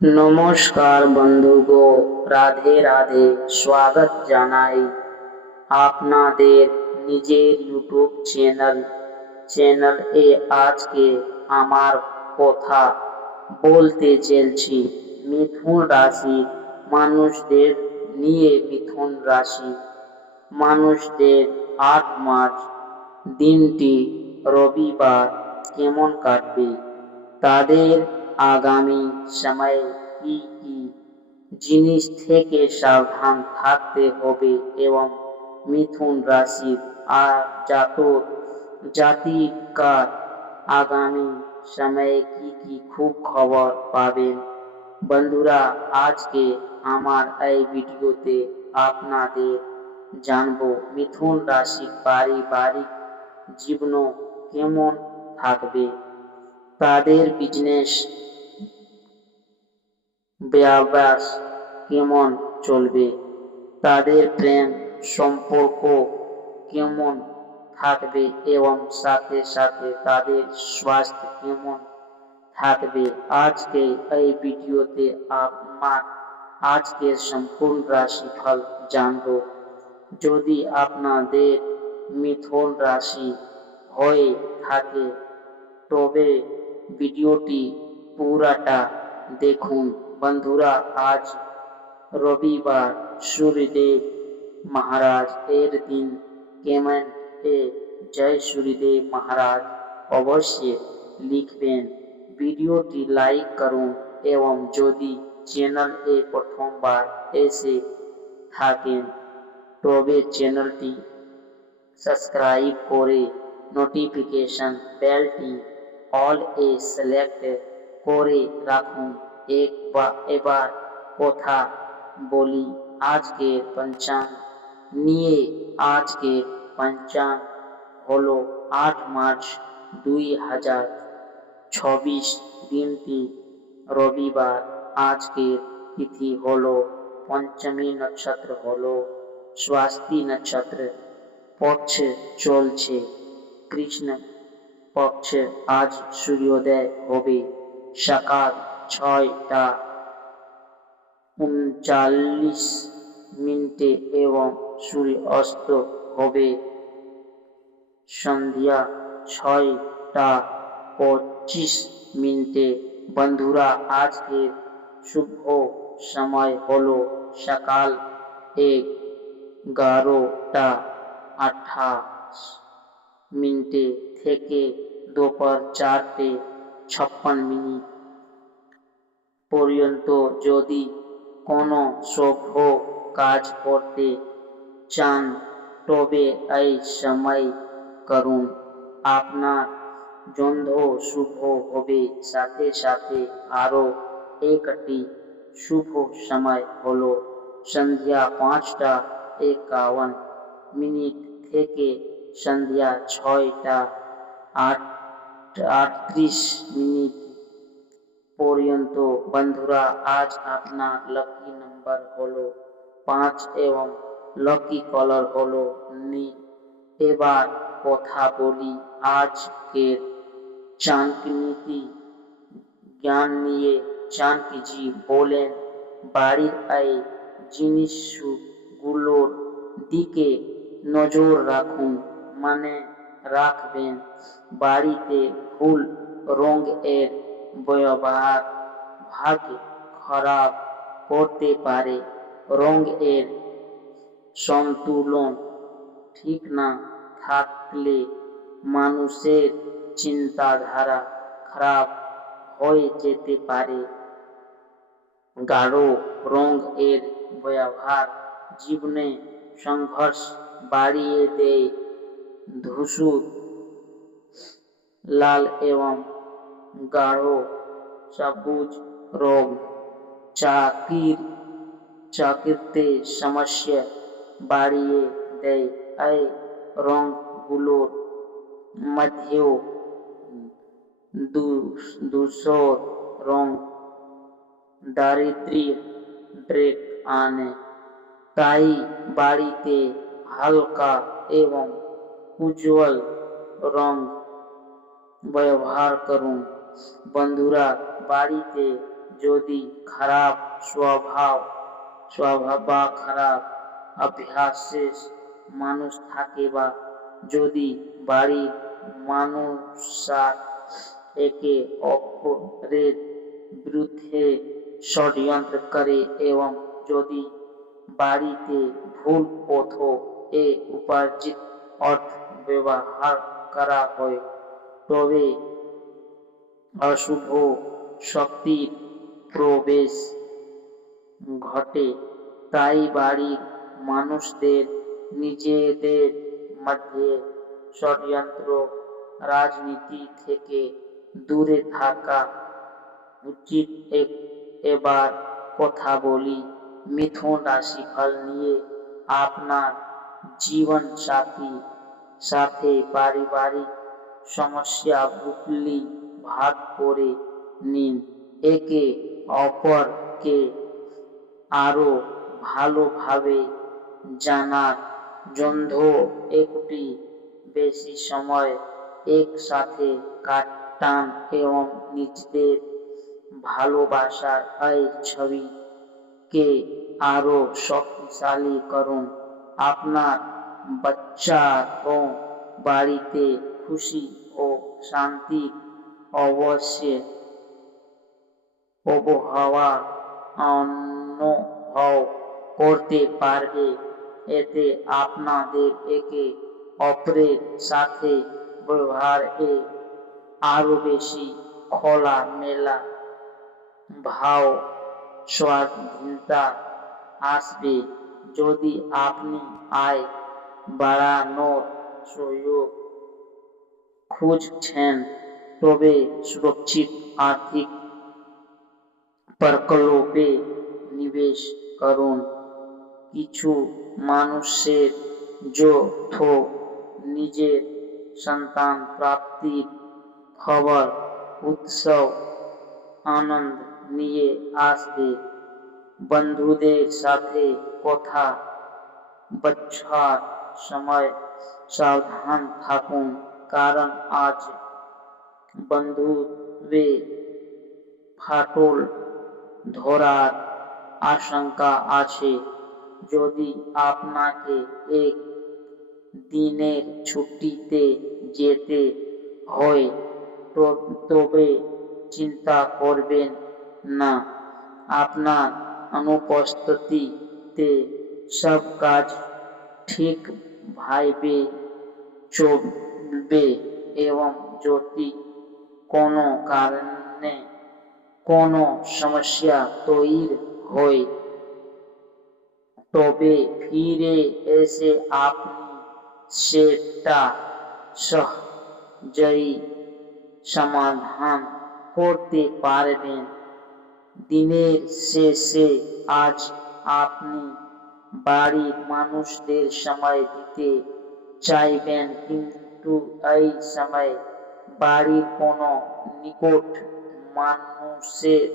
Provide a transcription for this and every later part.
নমস্কার বন্ধুগো, রাধে রাধে। স্বাগত জানাই আপনাদের নিজের ইউটিউব চ্যানেল এ। আজকে আমার কথা বলতে চলছি মিথুন রাশি মানুষদের নিয়ে। মিথুন রাশি মানুষদের 8 মার্চ দিনটি রবিবার কেমন কাটবে, তাদের আগামী সময়ে কি কি জিনিস থেকে সাবধান থাকতে হবে এবং মিথুন রাশির জাতক জাতিকার আগামী সময়ে কি কি খুব খবর পাবেন। বন্ধুরা, আজকে আমার এই ভিডিওতে আপনাদের জানবো মিথুন রাশির পারিবারিক জীবন কেমন থাকবে, তাদের বিজনেস ব্যবসা কেমন চলবে, তাদের প্রেম সম্পর্ক কেমন থাকবে এবং সাথে সাথে তাদের স্বাস্থ্য কেমন থাকবে। আজকে এই ভিডিওতে আমার আজকের সম্পূর্ণ রাশিফল জানবো। যদি আপনাদের মিথুন রাশি হয়ে থাকে তবে ভিডিওটি পুরাটা দেখুন। বন্ধুরা, আজ রবিবার, সূর্যদেব মহারাজ এর দিন। কমেন্ট এ জয় সূর্যদেব মহারাজ অবশ্যই লিখবেন। ভিডিওটি লাইক করুন এবং যদি চ্যানেল এ প্রথমবার এসে থাকেন তবে চ্যানেলটি সাবস্ক্রাইব করে নোটিফিকেশন বেলটি অল এ সিলেক্ট করে রাখুন। এবার কথা বলি আজকের পঞ্চাঙ্গ নিয়ে। আজকের পঞ্চাঙ্গ হলো 8 মার্চ 2024, দিনটি রবিবার। আজকের তিথি হলো পঞ্চমী, নক্ষত্র হলো স্বাস্তি নক্ষত্র, পক্ষ চলছে কৃষ্ণ পক্ষে। আজ সূর্যোদয় হবে সকাল 6টা 39 এবং সূর্যাস্ত হবে সন্ধ্যা 6টা 25। বন্ধুরা, আজকের শুভ সময় হলো সকাল 11টা 28 থেকে দুপুর 4টে 56 পর্যন্ত। যদি কোনো শুভ কাজ করতে চান তবে এই সময় করুন, আপনার জন্য শুভ হবে। সাথে সাথে আরো একটি শুভ সময় হলো সন্ধ্যা 5টা 51 থেকে সন্ধ্যা 6টা 38 পর্যন্ত। বন্ধুরা, আজ আপনার লাকি নাম্বার হলো 5 এবং লাকি কালার হলো নীল। এবার কথা বলি আজকের চাণক্যনীতি জ্ঞান নিয়ে। চাণক্যজি বলেন, বাড়ির এই জিনিসগুলোর দিকে নজর রাখুন। মনে রাখবেন, বাড়িতে ভুল রং এর ব্যবহার ভাগ্য খারাপ করতে পারে। রং এর সন্তুলন ঠিক না থাকলে মানুষের চিন্তাধারা খারাপ হয়ে যেতে পারে। গাঢ় রং এর ব্যবহার জীবনে সংঘর্ষ বাড়িয়ে দেয়। ধূসর, লাল এবং গাঢ় সবুজ রং চাকরিতে সমস্যা বাড়িয়ে দেয়। এই রংগুলোর মধ্যেও ধূসর রং দারিদ্র্য ডেকে আনে। তাই বাড়িতে হালকা এবং উজ্জ্বল রং ব্যবহার করুন। বন্ধুরা, বাড়িতে যদি খারাপ স্বভাব বা খারাপ অভ্যাসের মানুষ থাকে বা যদি বাড়ির মানুষরা একে অপরের বিরুদ্ধে ষড়যন্ত্র করে এবং যদি বাড়িতে ভুল এ উপার্জিত অর্থ ব্যবহার করা হয় তবে অশুভ শক্তির প্রবেশ ঘটে। তাই বাড়ির মানুষদের নিজেদের মধ্যে ষড়যন্ত্র রাজনীতি থেকে দূরে থাকা উচিত। এবার কথা বলি মিথুন রাশিফল নিয়ে। আপনার জীবন সাথে পারিবারিক সমস্যাগুলি ভাগ করে নিন। একে অপরকে আরো ভালোভাবে জানার জন্য একটু বেশি সময় একসাথে কাটান এবং নিজেদের ভালোবাসার এই ছবিকে আরো শক্তিশালী করুন। আপনার বাচ্চারাও বাড়িতে খুশি ও শান্তির আবহাওয়া অনুভব করতে পারবে। এতে আপনাদের একে অপরের সাথে ব্যবহারে আরো বেশি খোলামেলা ভাব স্বাধীনতা আসবে। যদি আপনি আয় বাড়ানোর সুযোগ খুঁজছেন তবে সুরক্ষিত আর্থিক প্রকল্পে নিবেশ করুন। কিছু মানুষের যৌথ নিজের সন্তান প্রাপ্তির খবর উৎসব আনন্দ নিয়ে আসবে। বন্ধুদের সাথে কথা বলার সময় সাবধান থাকুন কারণ আজ বন্ধুত্বে ফাটল ধরার আশঙ্কা আছে। যদি আপনাকে এক দিনের ছুটিতে যেতে হয় তবে চিন্তা করবেন না। আপনার অনুপস্থিতিতে সব কাজ ঠিকভাবে চলবে এবং যদি কোনো কারণে কোনো সমস্যা তৈরি হয় তবে ফিরে এসে আপনি সেটা সহজেই সমাধান করতে পারবেন। দিনের শেষে আজ আপনি বাড়ির মানুষদের সময় দিতে চাইবেন কিন্তু এই সময় বাড়ির কোনো নিকট মানুষের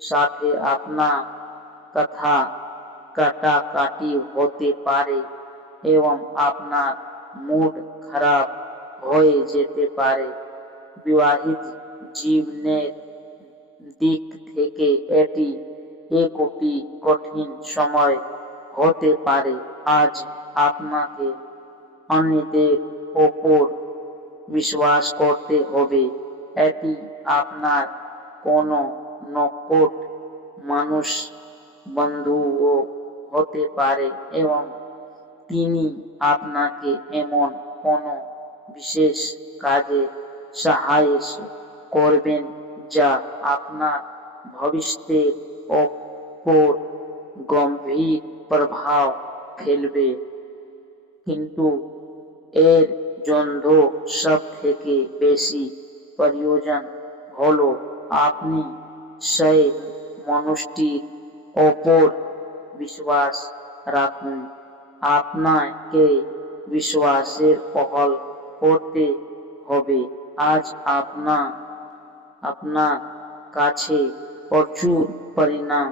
সাথে আপনার কথা কাটাকাটি হতে পারে এবং আপনার মুড খারাপ হয়ে যেতে পারে। বিবাহিত জীবনের দিক থেকে এটি একটি কঠিন সময় হতে পারে। আজ আপনাকে অন্যদের ওপর বিশ্বাস করতে হবে। এটি আপনার কোনো নিকট মানুষ বন্ধুও হতে পারে এবং তিনি আপনাকে এমন কোনো বিশেষ কাজে সাহায্য করবেন যা আপনার ভবিষ্যতের ওপর গভীর প্রভাব ফেলবে। কিন্তু এর জন্য সবথেকে বেশি প্রয়োজন হলো আপনি সেই মানুষটির ওপর বিশ্বাস রাখুন। আপনাকে বিশ্বাসের পহল করতে হবে। আজ আপনার কাছে প্রচুর পরিমাণ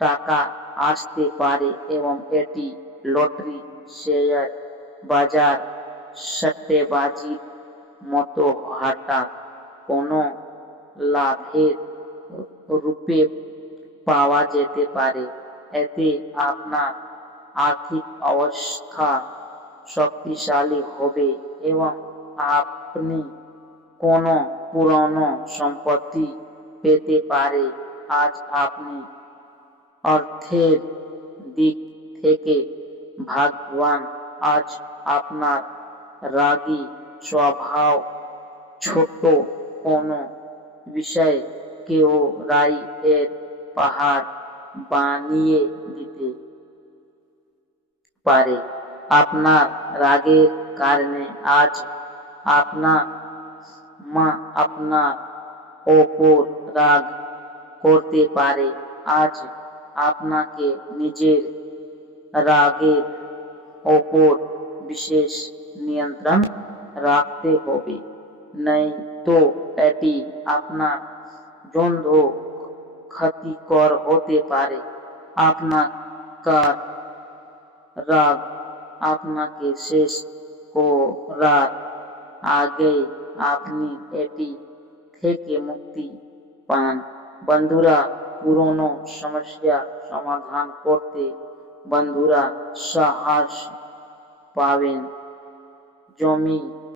টাকা আসতে পারে এবং এটি লটারি, শেয়ার বাজার, সট্টেবাজির মতো হঠাৎ কোনো লাভের রূপে পাওয়া যেতে পারে। এতে আপনার আর্থিক অবস্থা শক্তিশালী হবে এবং আপনি কোনো পুরনো সম্পত্তি পেতে পারে। আজ আপনি অর্থের দিক থেকে ভাগ্যবান। আজ আপনার রাগী স্বভাব ছোট কোনো বিষয়ে কেউ রায়ের পাহাড় বানিয়ে দিতে পারে। আপনার রাগের কারণে আজ আপনার মা আপনার ওপর রাগ করতে পারে। আজ আপনাকে নিজের রাগের ওপর বিশেষ নিয়ন্ত্রণ রাখতে হবে, নয়তো এটি আপনার জন্য ক্ষতিকর হতে পারে। আপনার রাগ আপনাকে শেষ করার আগেই আপনি এটি থেকে মুক্তি পান। বন্ধুরা, পুরনো সমস্যা সমাধান করতে বন্ধুরা সাহস পাবেন। জমি